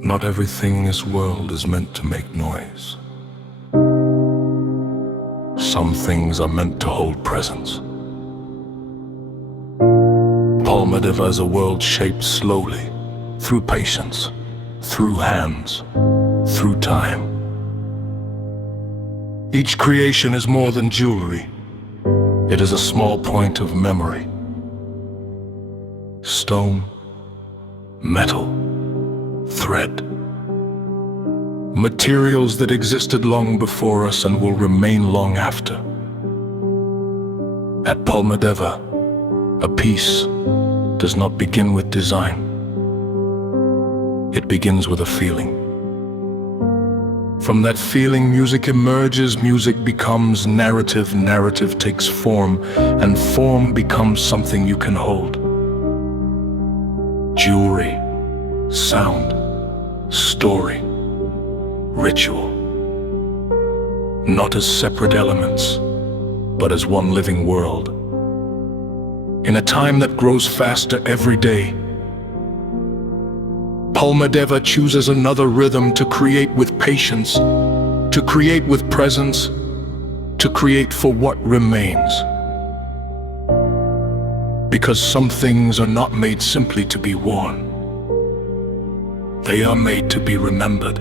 Not everything in this world is meant to make noise. Some things are meant to hold presence. POLMADEVA is a world shaped slowly, through patience, through hands, through time. Each creation is more than jewelry. It is a small point of memory. Stone, metal, thread. Materials that existed long before us and will remain long after. At POLMADEVA, a piece does not begin with design. It begins with a feeling. From that feeling, music emerges, music becomes narrative, narrative takes form, and form becomes something you can hold. Jewelry, sound, story, ritual. Not as separate elements, but as one living world. In a time that grows faster every day, POLMADEVA chooses another rhythm to create with patience, to create with presence, to create for what remains. Because some things are not made simply to be worn. They are made to be remembered.